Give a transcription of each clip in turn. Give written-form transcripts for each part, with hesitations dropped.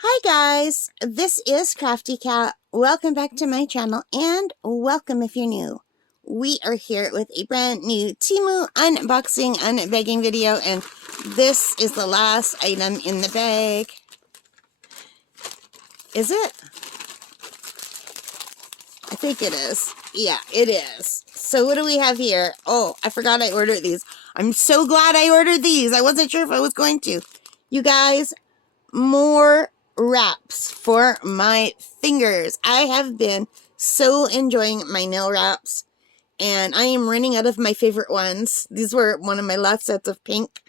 Hi guys, this is Crafty Cat. Welcome back to my channel and welcome if you're new. We are here with a brand new Temu unboxing unbagging video, and this is the last item in the bag. Is it? I think it is. Yeah, it is. So what do we have here? Oh, I forgot I ordered these. I'm so glad I ordered these. I wasn't sure if I was going to. You guys, more wraps for my fingers. I have been so enjoying my nail wraps, and I am running out of my favorite ones. These were one of my last sets of pink,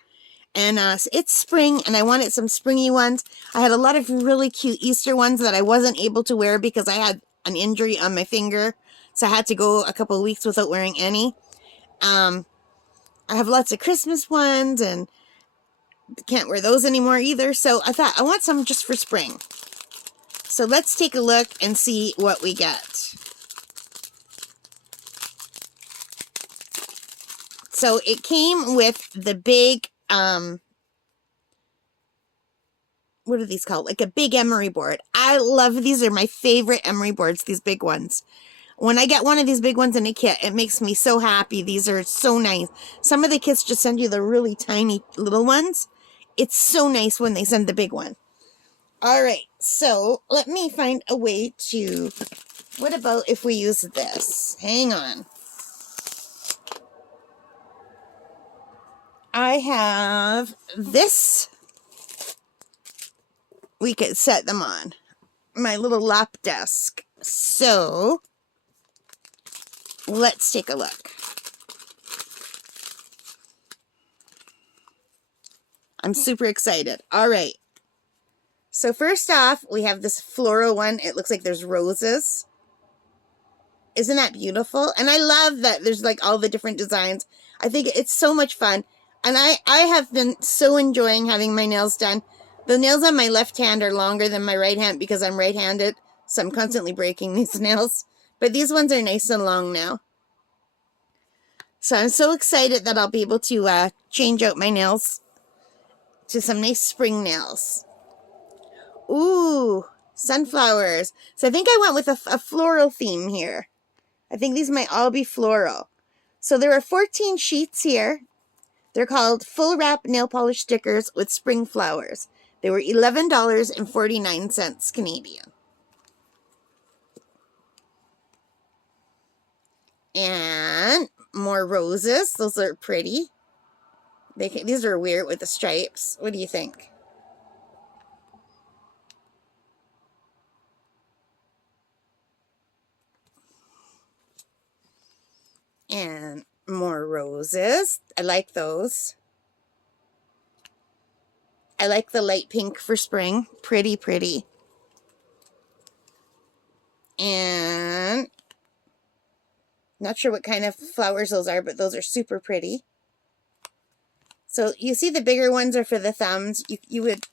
and it's spring, and I wanted some springy ones. I had a lot of really cute Easter ones that I wasn't able to wear because I had an injury on my finger, so I had to go a couple of weeks without wearing any. I have lots of Christmas ones, and can't wear those anymore either, so I thought I want some just for spring. So let's take a look and see what we get. So it came with the big, what are these called? Like a big emery board. I love these. Are my favorite emery boards, these big ones. When I get one of these big ones in a kit, it makes me so happy. These are so nice. Some of the kits just send you the really tiny little ones. It's so nice when they send the big one. All right, so let me find a way to, what about if we use this? Hang on. I have this. We could set them on my little lap desk. So let's take a look. I'm super excited. All right. So first off, we have this floral one. It looks like there's roses. Isn't that beautiful? And I love that there's like all the different designs. I think it's so much fun. And I have been so enjoying having my nails done. The nails on my left hand are longer than my right hand because I'm right-handed. So I'm constantly breaking these nails. But these ones are nice and long now. So I'm so excited that I'll be able to change out my nails to some nice spring nails. Ooh, sunflowers. So I think I went with a floral theme here. I think these might all be floral. So there are 14 sheets here. They're called Full Wrap Nail Polish Stickers with Spring Flowers. They were $11.49 Canadian. And more roses. Those are pretty. These are weird with the stripes. What do you think? And more roses. I like those. I like the light pink for spring. Pretty, pretty. And not sure what kind of flowers those are, but those are super pretty. So you see the bigger ones are for the thumbs. You would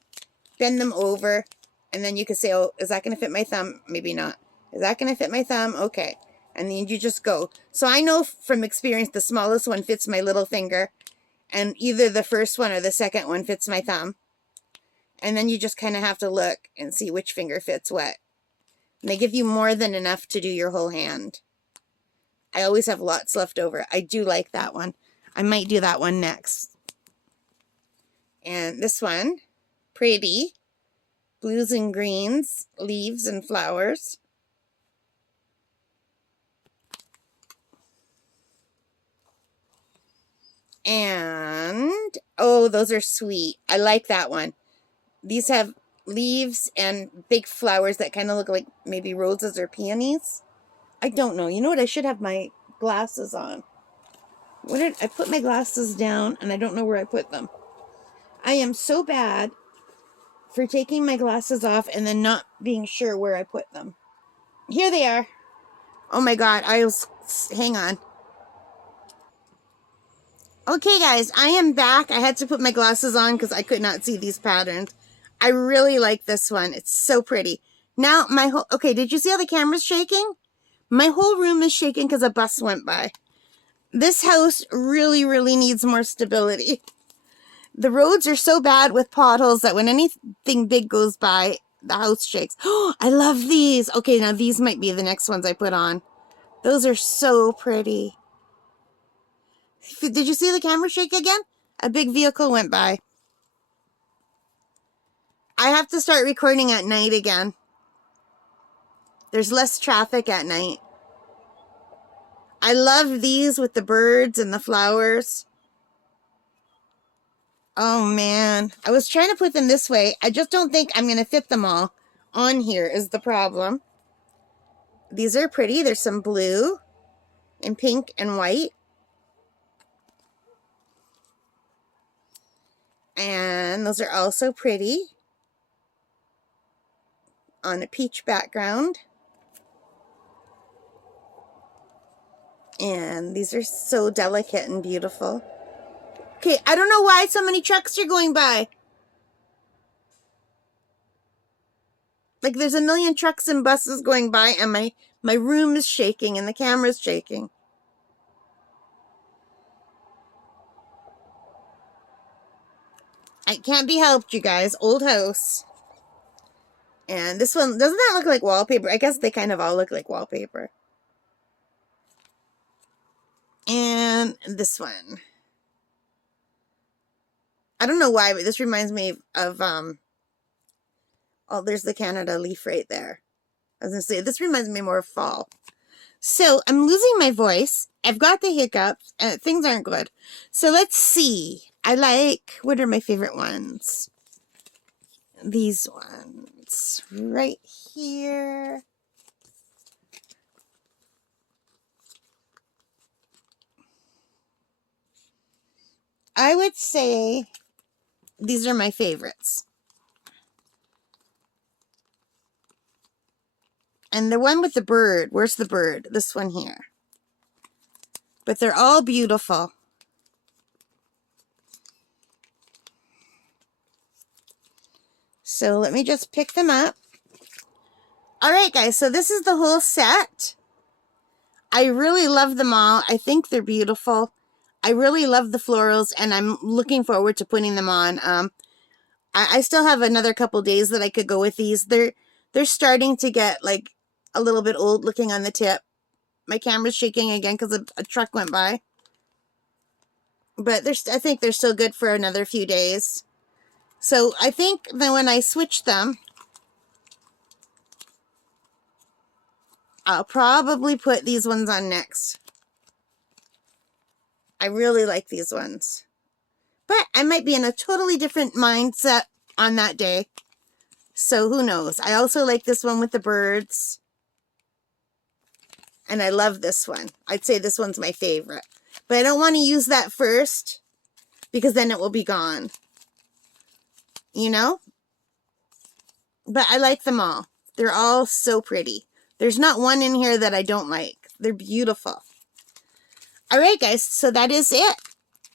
bend them over, and then you could say, oh, is that going to fit my thumb? Maybe not. Is that going to fit my thumb? Okay. And then you just go. So I know from experience the smallest one fits my little finger, and either the first one or the second one fits my thumb. And then you just kind of have to look and see which finger fits what. And they give you more than enough to do your whole hand. I always have lots left over. I do like that one. I might do that one next. And this one, pretty. Blues and greens, leaves and flowers. And, oh, those are sweet. I like that one. These have leaves and big flowers that kind of look like maybe roses or peonies. I don't know. You know what? I should have my glasses on. What did I put my glasses down, and I don't know where I put them. I am so bad for taking my glasses off and then not being sure where I put them. Here they are. Oh my God. Hang on. Okay, guys, I am back. I had to put my glasses on because I could not see these patterns. I really like this one. It's so pretty. Now, okay, did you see how the camera's shaking? My whole room is shaking because a bus went by. This house really, really needs more stability. The roads are so bad with potholes that when anything big goes by, the house shakes. Oh, I love these. Okay, now these might be the next ones I put on. Those are so pretty. Did you see the camera shake again? A big vehicle went by. I have to start recording at night again. There's less traffic at night. I love these with the birds and the flowers. Oh man, I was trying to put them this way. I just don't think I'm going to fit them all on here is the problem. These are pretty. There's some blue and pink and white. And those are also pretty on a peach background. And these are so delicate and beautiful. Okay, I don't know why so many trucks are going by. Like there's a million trucks and buses going by and my room is shaking and the camera's shaking. It can't be helped, you guys. Old house. And this one, doesn't that look like wallpaper? I guess they kind of all look like wallpaper. And this one. I don't know why, but this reminds me of, oh, there's the Canada leaf right there. I was going to say, this reminds me more of fall. So, I'm losing my voice. I've got the hiccups, and things aren't good. So, let's see. What are my favorite ones? These ones. Right here. I would say these are my favorites. And the one with the bird, where's the bird? This one here. But they're all beautiful. So let me just pick them up. All right, guys, so this is the whole set. I really love them all. I think they're beautiful. I really love the florals, and I'm looking forward to putting them on. I still have another couple days that I could go with these. They're starting to get like a little bit old looking on the tip. My camera's shaking again because a truck went by. But I think they're still good for another few days. So I think that when I switch them, I'll probably put these ones on next. I really like these ones. But I might be in a totally different mindset on that day. So who knows? I also like this one with the birds. And I love this one. I'd say this one's my favorite. But I don't want to use that first because then it will be gone. You know? But I like them all. They're all so pretty. There's not one in here that I don't like. They're beautiful. All right, guys. So that is it.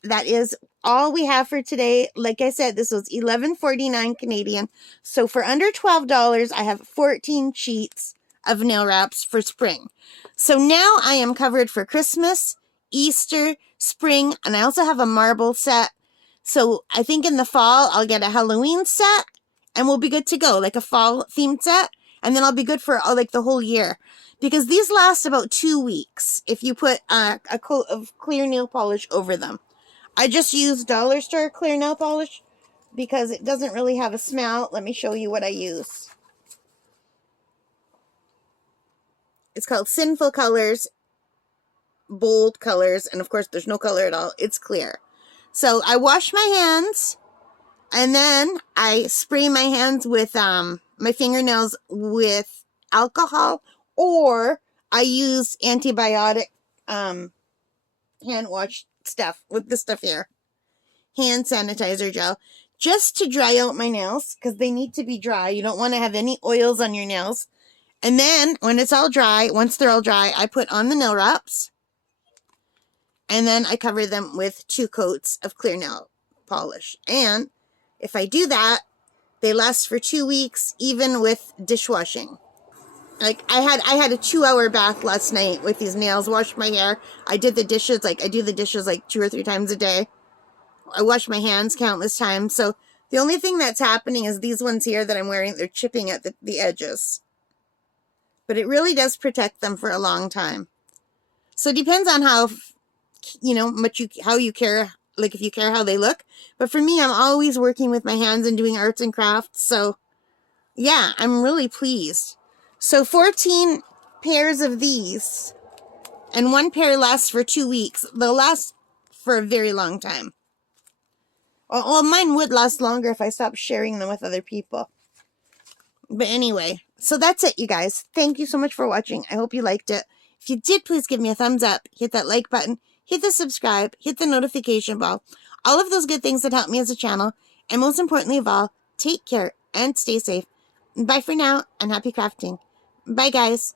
That is all we have for today. Like I said, this was $11.49 Canadian. So for under $12, I have 14 sheets of nail wraps for spring. So now I am covered for Christmas, Easter, spring, and I also have a marble set. So I think in the fall, I'll get a Halloween set and we'll be good to go, like a fall themed set. And then I'll be good for like the whole year. Because these last about 2 weeks if you put a coat of clear nail polish over them. I just use dollar store clear nail polish because it doesn't really have a smell. Let me show you what I use. It's called Sinful Colors, Bold Colors, and of course there's no color at all. It's clear. So I wash my hands and then I spray my hands with my fingernails with alcohol, or I use antibiotic hand wash stuff with this stuff here. Hand sanitizer gel. Just to dry out my nails because they need to be dry. You don't want to have any oils on your nails. And then when it's all dry, once they're all dry, I put on the nail wraps. And then I cover them with 2 coats of clear nail polish. And if I do that, they last for 2 weeks, even with dishwashing. Like I had a 2-hour bath last night with these nails, washed my hair. I did the dishes, like I do the dishes like 2 or 3 times a day. I wash my hands countless times. So The only thing that's happening is these ones here that I'm wearing, they're chipping at the edges. But it really does protect them for a long time. So it depends on how, you know, how you care, like if you care how they look. But for me, I'm always working with my hands and doing arts and crafts. So yeah, I'm really pleased. So 14 pairs of these, and one pair lasts for 2 weeks. They'll last for a very long time. Well, mine would last longer if I stopped sharing them with other people. But anyway, so that's it, you guys. Thank you so much for watching. I hope you liked it. If you did, please give me a thumbs up. Hit that like button. Hit the subscribe. Hit the notification bell. All of those good things that help me as a channel. And most importantly of all, take care and stay safe. Bye for now, and happy crafting. Bye, guys.